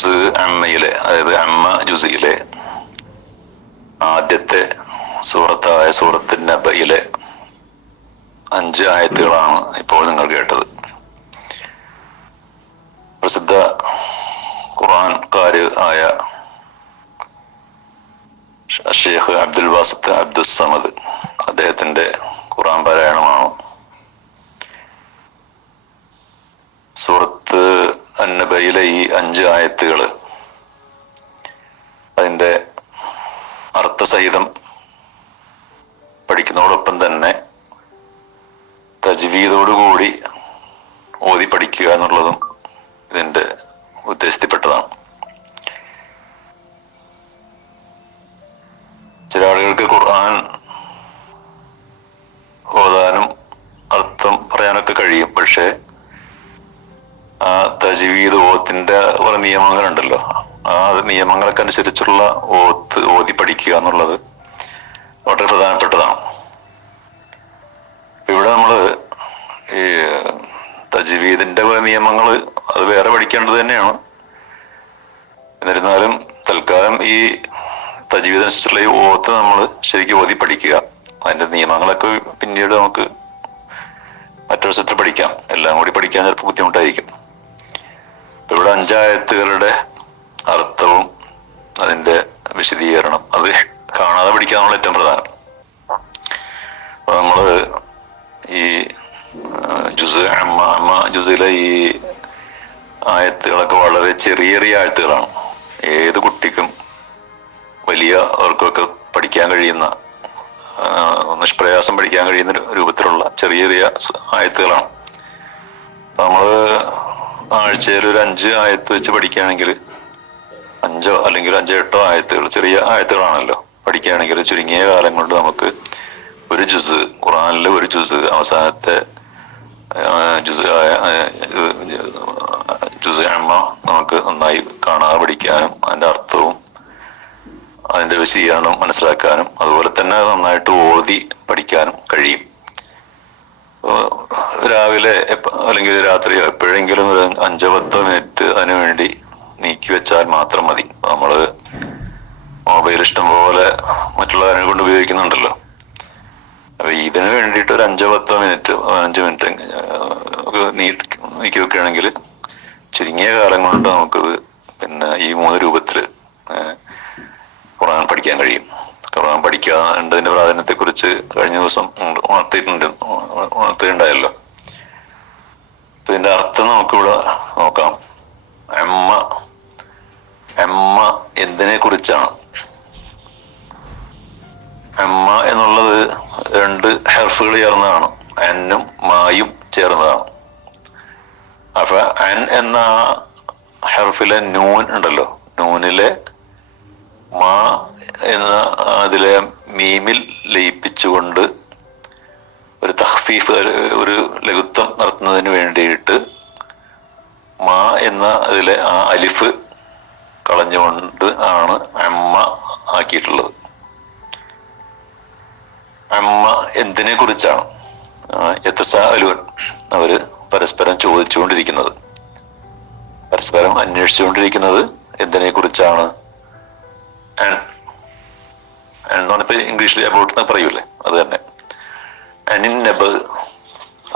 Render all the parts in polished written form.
ജുസ് അമ്മയിലെ, അതായത് അമ്മ ജുസിയിലെ ആദ്യത്തെ സൂറത്തായ സൂറത്ത് നബയിലെ 5 ആയത്തുകളാണ് ഇപ്പോൾ നിങ്ങൾ കേട്ടത്. പ്രസിദ്ധ ഖുർആൻകാര് ആയ ഷെയ്ഖ് അബ്ദുൽ വാസിത്ത് അബ്ദുൽ സമദ് അദ്ദേഹത്തിന്റെ ഖുർആൻ പാരായണമാണ്. സൂറത്ത് അന്നബയിലെ ഈ 5 ആയത്തുകള് അതിന്റെ അർത്ഥസഹിതം പഠിക്കുന്നതോടൊപ്പം തന്നെ തജ്വീദോടുകൂടി ഓതി പഠിക്കുക എന്നുള്ളതും ഇതിന്റെ ഉദ്ദേശത്തിൽപ്പെട്ടതാണ്. ചില ആളുകൾക്ക് ഖുർആൻ ഓതാനും അർത്ഥം പറയാനൊക്കെ കഴിയും. പക്ഷെ ആ തജ്വീദ് ഓത്തിന്റെ കുറെ നിയമങ്ങളുണ്ടല്ലോ, ആ നിയമങ്ങളൊക്കെ അനുസരിച്ചുള്ള ഓതി പഠിക്കുക എന്നുള്ളത് വളരെ പ്രധാനപ്പെട്ടതാണ്. ഇവിടെ നമ്മള് ഈ തജ്വീദിന്റെ കുറെ നിയമങ്ങള് അത് വേറെ പഠിക്കേണ്ടത് തന്നെയാണ്. എന്നിരുന്നാലും തൽക്കാലം ഈ തജ്വീദ് അനുസരിച്ചുള്ള ഈ ഓത്ത് നമ്മൾ ശരിക്കും ഓതി പഠിക്കുക. അതിന്റെ നിയമങ്ങളൊക്കെ പിന്നീട് നമുക്ക് മറ്റൊരു പഠിക്കാം. എല്ലാം കൂടി പഠിക്കാൻ ചിലപ്പോൾ ബുദ്ധിമുട്ടായിരിക്കും. ഇവിടെ 5 ആയത്തുകളുടെ അർത്ഥവും അതിന്റെ വിശദീകരണം അത് കാണാതെ പഠിക്കാന്നുള്ള ഏറ്റവും പ്രധാനം. അപ്പൊ നമ്മള് ഈ അമ്മ ജുസിലെ ഈ ആയത്തുകളൊക്കെ വളരെ ചെറിയ ചെറിയ ആയത്തുകളാണ്. ഏത് കുട്ടിക്കും വലിയവർക്കൊക്കെ പഠിക്കാൻ കഴിയുന്ന, നിഷ്പ്രയാസം പഠിക്കാൻ കഴിയുന്ന രൂപത്തിലുള്ള ചെറിയ ചെറിയ ആയത്തുകളാണ്. അപ്പൊ നമ്മള് ആഴ്ചയിൽ ഒരു 5 ആയത്ത് വെച്ച് പഠിക്കുകയാണെങ്കിൽ 5 അല്ലെങ്കിൽ 5-8 ആയത്തുകൾ, ചെറിയ ആയത്തുകളാണല്ലോ, പഠിക്കുകയാണെങ്കിൽ ചുരുങ്ങിയ കാലം കൊണ്ട് നമുക്ക് ഒരു ജുസ്, ഖുർആനിലെ ഒരു ജുസ്, അവസാനത്തെ ജുസ് അമ്മ നമുക്ക് നന്നായി കാണാതെ പഠിക്കാനും അതിന്റെ അർത്ഥവും അതിന്റെ വിശദീകരണം മനസ്സിലാക്കാനും അതുപോലെ തന്നെ നന്നായിട്ട് ഓതി പഠിക്കാനും കഴിയും. രാവിലെ അല്ലെങ്കിൽ രാത്രിയോ എപ്പോഴെങ്കിലും ഒരു 5-10 മിനിറ്റ് അതിനു വേണ്ടി നീക്കി വെച്ചാൽ മാത്രം മതി. നമ്മള് മൊബൈൽ ഇഷ്ടം പോലെ മറ്റുള്ള കാര്യങ്ങൾ കൊണ്ട് ഉപയോഗിക്കുന്നുണ്ടല്ലോ. അപ്പൊ ഇതിനു വേണ്ടിയിട്ട് ഒരു 5-10 മിനിറ്റ് 5 മിനിറ്റ് നീക്കി വെക്കുകയാണെങ്കിൽ ചുരുങ്ങിയ കാലം കൊണ്ട് നമുക്കത് പിന്നെ ഈ 3 രൂപത്തില് ഖുർആൻ പഠിക്കാൻ കഴിയും. ഖുർആൻ പഠിക്കാണ്ടതിന്റെ പ്രാധാന്യത്തെ കുറിച്ച് കഴിഞ്ഞ ദിവസം ഉണർത്തിയിട്ടുണ്ടായല്ലോ. ഇതിന്റെ അർത്ഥം നമുക്കിവിടെ നോക്കാം. അമ്മ എന്തിനെ കുറിച്ചാണ്? അമ്മ എന്നുള്ളത് 2 ഹർഫുകൾ ചേർന്നതാണ്. അന്നും മായും ചേർന്നതാണ്. അപ്പൊ അൻ എന്ന ഹർഫിലെ നൂൻ ഉണ്ടല്ലോ, നൂനിലെ മാ എന്ന അതിലെ മീമിൽ ലയിപ്പിച്ചുകൊണ്ട് ഒരു തഖ്ഫീഫ്, ഒരു ലഘുത്വം നടത്തുന്നതിന് വേണ്ടിയിട്ട് മാ എന്ന അതിലെ ആ അലിഫ് കളഞ്ഞുകൊണ്ട് ആണ് അമ്മ ആക്കിയിട്ടുള്ളത്. അമ്മ എന്തിനെ കുറിച്ചാണ്? യതസാഅലൂൻ, അവര് പരസ്പരം ചോദിച്ചുകൊണ്ടിരിക്കുന്നത്, പരസ്പരം അന്വേഷിച്ചുകൊണ്ടിരിക്കുന്നത് എന്തിനെ കുറിച്ചാണ്? എന്നിപ്പോ ഇംഗ്ലീഷിൽ അബൌട്ട് എന്ന് പറയൂലേ, അത് തന്നെ. അനിൻ നബ്,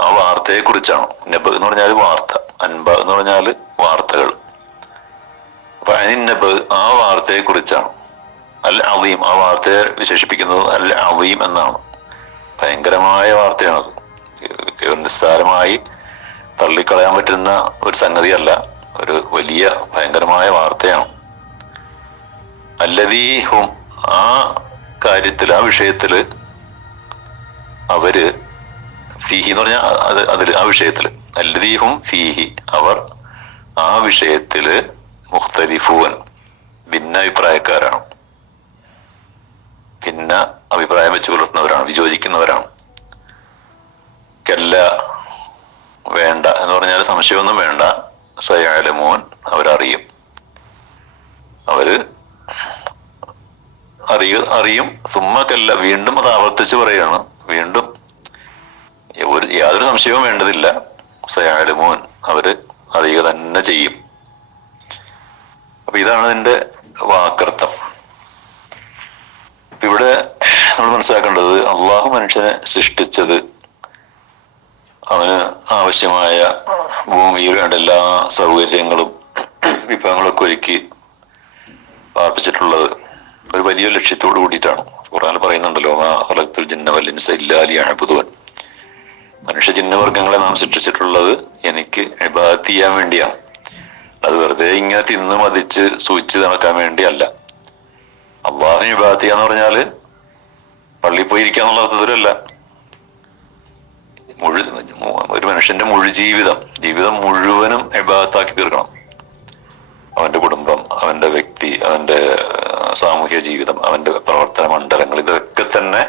ആ വാർത്തയെ കുറിച്ചാണ്. നബ് എന്ന് പറഞ്ഞാൽ വാർത്ത, അൻബ എന്ന് പറഞ്ഞാൽ വാർത്തകൾ. അപ്പൊ അനിൻ നബ്, ആ വാർത്തയെ കുറിച്ചാണ്. അൽ അദീം, ആ വാർത്തയെ വിശേഷിപ്പിക്കുന്നത് അൽ അദീം എന്നാണ്. ഭയങ്കരമായ വാർത്തയാണത്. നിസ്സാരമായി തള്ളിക്കളയാൻ പറ്റുന്ന ഒരു സംഗതിയല്ല, ഒരു വലിയ ഭയങ്കരമായ വാർത്തയാണ്. അല്ലദീഹും, ആ കാര്യത്തിൽ, ആ വിഷയത്തില് അവര്, ഫീഹി എന്ന് പറഞ്ഞാൽ അതില്, ആ വിഷയത്തില്, അല്ലദീഹും ഫീഹി, അവർ ആ വിഷയത്തില് മുഖ്തലിഫൂൻ, ഭിന്ന അഭിപ്രായക്കാരാണ്, ഭിന്ന അഭിപ്രായം വെച്ച് പുലർത്തുന്നവരാണ്, വിയോജിക്കുന്നവരാണ്. കല്ല, വേണ്ട എന്ന് പറഞ്ഞാൽ സംശയമൊന്നും വേണ്ട. സയഅലമൂൻ, അവരറിയും, അവര് അറിയും. സുമ്മ കല്ല, വീണ്ടും അത് ആവർത്തിച്ച് പറയാണ്, വീണ്ടും യാതൊരു സംശയവും വേണ്ടതില്ല. സയഅലമൂൻ, അവര് അറിയുക തന്നെ ചെയ്യും. അപ്പൊ ഇതാണ് അതിന്റെ വാക്കർത്ഥം. ഇവിടെ നമ്മൾ മനസ്സിലാക്കേണ്ടത്, അള്ളാഹു മനുഷ്യനെ സൃഷ്ടിച്ചത് അവന് ആവശ്യമായ ഭൂമിയിൽ വേണ്ട എല്ലാ സൗകര്യങ്ങളും വിഭവങ്ങളൊക്കെ ഒരുക്കി പാർപ്പിച്ചിട്ടുള്ളത് ഒരു വലിയ ലക്ഷ്യത്തോട് കൂടിയിട്ടാണ്. ഖുർആനിൽ പറയുന്നുണ്ടല്ലോ, മാ ഖലഖ്തുൽ ജിന്ന വൽ ഇൻസ ഇല്ലാ ലിയഅ്ബുദൂൻ. മനുഷ്യ ജിന്നവർഗ്ഗങ്ങളെ നാം സൃഷ്ടിച്ചിട്ടുള്ളത് എനിക്ക് ഇബാദത്ത് ചെയ്യാൻ വേണ്ടിയാണ്. അത് വെറുതെ ഇങ്ങനെ തിന്ന് മതിച്ച് സൂചിച്ച് നടക്കാൻ വേണ്ടിയല്ല. അള്ളാഹുവിന് ഇബാദത്ത് ചെയ്യാന്ന് പറഞ്ഞാല് പള്ളിയിൽ പോയി ഇരിക്കാന്നുള്ള അർത്ഥത്തിലല്ല. ഒരു മനുഷ്യന്റെ ജീവിതം മുഴുവനും ഇബാദത്താക്കി തീർക്കണം. അവന്റെ കുടുംബം, അവന്റെ വ്യക്തി, അവന്റെ സാമൂഹ്യ ജീവിതം, അവന്റെ പ്രവർത്തന മണ്ഡലങ്ങൾ, ഇതൊക്കെ തന്നെ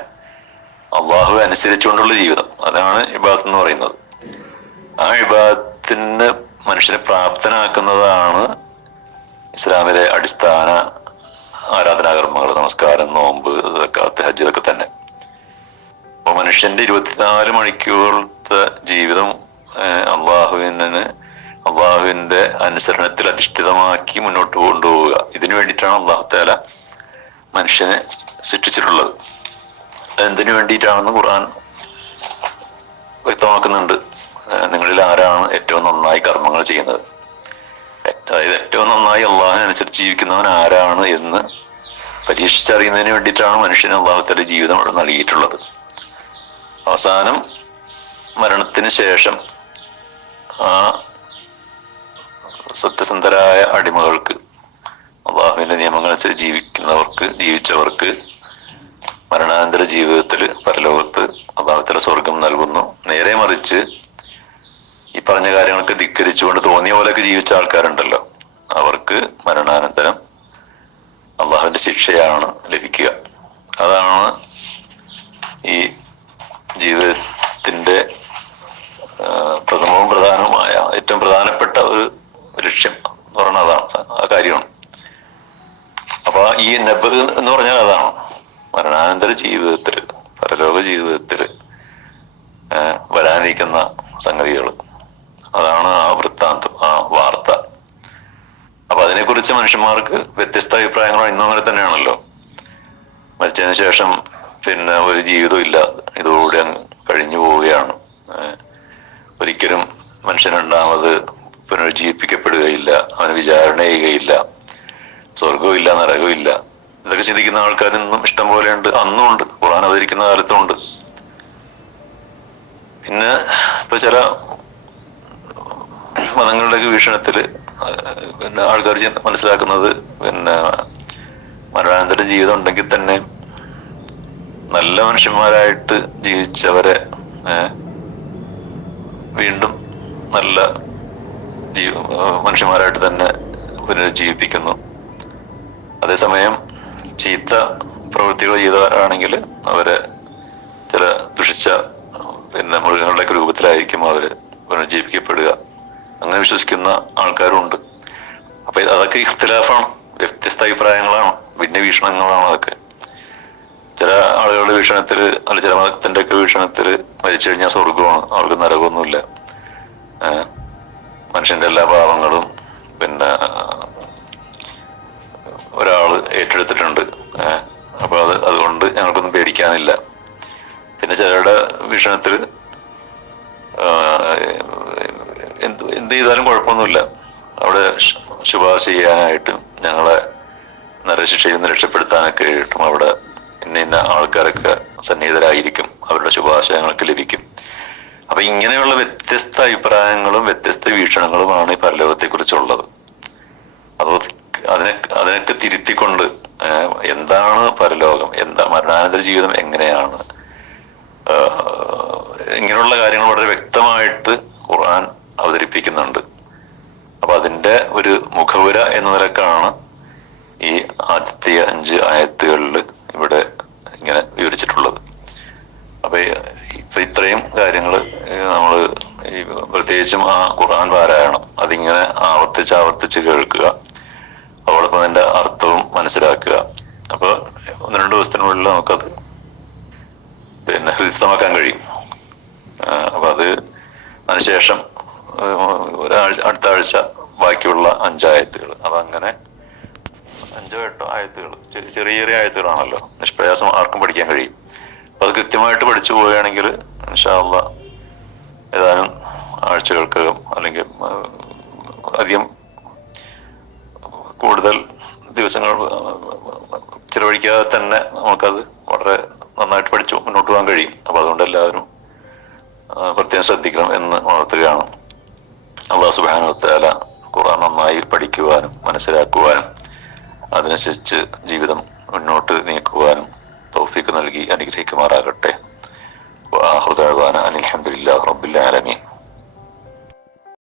അള്ളാഹു അനുസരിച്ചുകൊണ്ടുള്ള ജീവിതം. അതാണ് ഇബാദത്ത് എന്ന് പറയുന്നത്. ആ ഇബാദത്തിന് മനുഷ്യനെ പ്രാപ്തനാക്കുന്നതാണ് ഇസ്ലാമിലെ അടിസ്ഥാന ആരാധനാകർമ്മങ്ങൾ, നമസ്കാരം, നോമ്പ്, സക്കാത്ത്, ഹജ്ജ്, ഇതൊക്കെ തന്നെ. അപ്പൊ മനുഷ്യന്റെ 24 മണിക്കൂറത്തെ ജീവിതം അള്ളാഹുവിന്റെ അനുസരണത്തിൽ അധിഷ്ഠിതമാക്കി മുന്നോട്ട് കൊണ്ടുപോവുക. ഇതിനു വേണ്ടിയിട്ടാണ് അള്ളാഹു തആല മനുഷ്യനെ സൃഷ്ടിച്ചിട്ടുള്ളത്. എന്തിനു വേണ്ടിയിട്ടാണെന്ന് ഖുർആൻ വ്യക്തമാക്കുന്നുണ്ട്. നിങ്ങളിൽ ആരാണ് ഏറ്റവും നന്നായി കർമ്മങ്ങൾ ചെയ്യുന്നത്, അതായത് ഏറ്റവും നന്നായി അള്ളാഹുവിനനുസരിച്ച് ജീവിക്കുന്നവൻ ആരാണ് എന്ന് പരീക്ഷിച്ചറിയുന്നതിന് വേണ്ടിയിട്ടാണ് മനുഷ്യന് അള്ളാഹു തആല ജീവിതം നൽകിയിട്ടുള്ളത്. അവസാനം മരണത്തിന് ശേഷം ആ സത്യസന്ധരായ അടിമകൾക്ക്, അള്ളാഹുവിന്റെ നിയമങ്ങളനുസരിച്ച് ജീവിച്ചവർക്ക് മരണാനന്തര ജീവിതത്തില് പരലോകത്ത് അള്ളാഹു തആല സ്വർഗം നൽകുന്നു. നേരെ മറിച്ച് ഈ പറഞ്ഞ കാര്യങ്ങളൊക്കെ ധിക്കരിച്ചുകൊണ്ട് തോന്നിയ പോലെയൊക്കെ ജീവിച്ച ആൾക്കാരുണ്ടല്ലോ, അവർക്ക് മരണാനന്തരം അള്ളാഹുവിന്റെ ശിക്ഷയാണ് ലഭിക്കുക. അതാണ് ഈ ജീവിതത്തിന്റെ പ്രഥമവും പ്രധാനവുമായ ഏറ്റവും പ്രധാനപ്പെട്ട ഒരു ലക്ഷ്യം എന്ന് പറഞ്ഞാൽ അതാണ്, ആ കാര്യമാണ്. അപ്പൊ ഈ നബ് എന്ന് പറഞ്ഞാൽ അതാണ്, മരണാനന്തര ജീവിതത്തില്, പരലോക ജീവിതത്തില് വരാനിരിക്കുന്ന സംഗതികൾ. അതാണ് ആ വൃത്താന്തം, ആ വാർത്ത. അപ്പൊ അതിനെക്കുറിച്ച് മനുഷ്യന്മാർക്ക് വ്യത്യസ്ത അഭിപ്രായങ്ങൾ ഇന്നും അങ്ങനെ തന്നെയാണല്ലോ. മരിച്ചതിന് ശേഷം പിന്നെ ഒരു ജീവിതം ഇല്ല, ഇതോടെ അങ്ങ് കഴിഞ്ഞു പോവുകയാണ്. ഒരിക്കലും മനുഷ്യനുണ്ടാമത് പുനരുജ്ജീവിപ്പിക്കപ്പെടുകയില്ല, അവന് വിചാരണ ചെയ്യുകയില്ല, സ്വർഗവും ഇല്ല, നരകവും ഇല്ല. ഇതൊക്കെ ചിന്തിക്കുന്ന ആൾക്കാർ ഇന്നും ഇഷ്ടം പോലെ ഉണ്ട്, അന്നും ഉണ്ട്, ഖുർആൻ അവതരിക്കുന്ന കാലത്തും ഉണ്ട്. പിന്നെ ഇപ്പൊ ചില മതങ്ങളുടെയൊക്കെ വീക്ഷണത്തില് പിന്നെ ആൾക്കാർ മനസ്സിലാക്കുന്നത്, പിന്നെ മരണാനന്തര ജീവിതം ഉണ്ടെങ്കിൽ തന്നെ നല്ല മനുഷ്യന്മാരായിട്ട് ജീവിച്ചവരെ വീണ്ടും നല്ല മനുഷ്യന്മാരായിട്ട് തന്നെ പുനരുജ്ജീവിപ്പിക്കുന്നു. അതേസമയം ചീത്ത പ്രവൃത്തികൾ ചെയ്തവരാണെങ്കിൽ അവരെ ചില ദുഷിച്ച പിന്നെ മൃഗങ്ങളുടെയൊക്കെ രൂപത്തിലായിരിക്കും അവര് പുനരുജ്ജീവിക്കപ്പെടുക. അങ്ങനെ വിശ്വസിക്കുന്ന ആൾക്കാരും ഉണ്ട്. അപ്പൊ അതൊക്കെ ഇഖ്തിലാഫാണ്, വ്യത്യസ്ത അഭിപ്രായങ്ങളാണ്, ഭിന്ന വീക്ഷണങ്ങളാണ് അതൊക്കെ. ചില ആളുകളുടെ വീക്ഷണത്തില്, അല്ല ചില മതത്തിന്റെ ഒക്കെ വീക്ഷണത്തില് മരിച്ചു കഴിഞ്ഞാൽ സ്വർഗമാണ്, അവർക്ക് നരകമൊന്നുമില്ല. മനുഷ്യന്റെ എല്ലാ പാവങ്ങളും പിന്നെ ഒരാള് ഏറ്റെടുത്തിട്ടുണ്ട്. അപ്പൊ അതുകൊണ്ട് ഞങ്ങൾക്കൊന്നും പേടിക്കാനില്ല. പിന്നെ ചിലരുടെ വീക്ഷണത്തില് എന്ത് ചെയ്താലും കുഴപ്പമൊന്നുമില്ല, അവിടെ ശുപാർശ ചെയ്യാനായിട്ടും ഞങ്ങളെ നരശിക്ഷയിൽ നിന്ന് രക്ഷപ്പെടുത്താനൊക്കെ ആയിട്ടും അവിടെ ഇന്ന ആൾക്കാരൊക്കെ സന്നിഹിതരായിരിക്കും, അവരുടെ ശുപാർശ ഞങ്ങൾക്ക് ലഭിക്കും. അപ്പൊ ഇങ്ങനെയുള്ള വ്യത്യസ്ത അഭിപ്രായങ്ങളും വ്യത്യസ്ത വീക്ഷണങ്ങളുമാണ് ഈ പരലോകത്തെ കുറിച്ചുള്ളത്. അതിനൊക്കെ തിരുത്തിക്കൊണ്ട് എന്താണ് പരലോകം, എന്താ മരണാനന്തര ജീവിതം, എങ്ങനെയാണ്, ഇങ്ങനെയുള്ള കാര്യങ്ങൾ വളരെ വ്യക്തമായിട്ട് ഖുർആൻ അവതരിപ്പിക്കുന്നുണ്ട്. അപ്പൊ അതിന്റെ ഒരു മുഖവുര എന്ന നിലക്കാണ് ഈ ആദ്യത്തെ 5 ആയത്തുകളിൽ ഇവിടെ ഇങ്ങനെ വിവരിച്ചിട്ടുള്ളത്. അപ്പൊ ഇത്രയും കാര്യങ്ങൾ നമ്മൾ പ്രത്യേകിച്ചും ആ ഖുർആൻ പാരായണം അതിങ്ങനെ ആവർത്തിച്ച് കേൾക്കുക, അതോടൊപ്പം അതിന്റെ അർത്ഥവും മനസ്സിലാക്കുക. അപ്പൊ 1-2 ദിവസത്തിനുള്ളിൽ നമുക്കത് പിന്നെ ഹൃദിസ്ഥമാക്കാൻ കഴിയും. അപ്പൊ അതിനുശേഷം അടുത്ത ആഴ്ച ബാക്കിയുള്ള 5 ആയത്തുകൾ അതങ്ങനെ ആയത്തുകൾ, ചെറിയ ചെറിയ ആയത്തുകളാണല്ലോ, നിഷ്പ്രയാസം ആർക്കും പഠിക്കാൻ കഴിയും. അപ്പൊ അത് കൃത്യമായിട്ട് പഠിച്ചു പോവുകയാണെങ്കിൽ ഇൻഷാ അല്ലാഹ് ഏതാനും ആഴ്ചകൾക്കകം അല്ലെങ്കിൽ അധികം കൂടുതൽ ദിവസങ്ങൾ ചിലവഴിക്കാതെ തന്നെ നമുക്കത് വളരെ നന്നായിട്ട് പഠിച്ചു മുന്നോട്ട് പോകാൻ കഴിയും. അപ്പൊ അതുകൊണ്ട് എല്ലാവരും പ്രത്യേകം ശ്രദ്ധിക്കണം എന്ന് ഉണർത്തുകയാണ്. അല്ലാഹു സുബ്ഹാനഹു വ തആല ഖുർആൻ നന്നായി പഠിക്കുവാനും മനസ്സിലാക്കുവാനും അതിനനുസരിച്ച് ജീവിതം മുന്നോട്ട് നീക്കുവാനും തൗഫീഖ് നൽകി അനുഗ്രഹിക്കുമാറാകട്ടെ. വആഖിറു ദഅ്വാനാ അനിൽ ഹംദുലില്ലാഹി റബ്ബിൽ ആലമീൻ.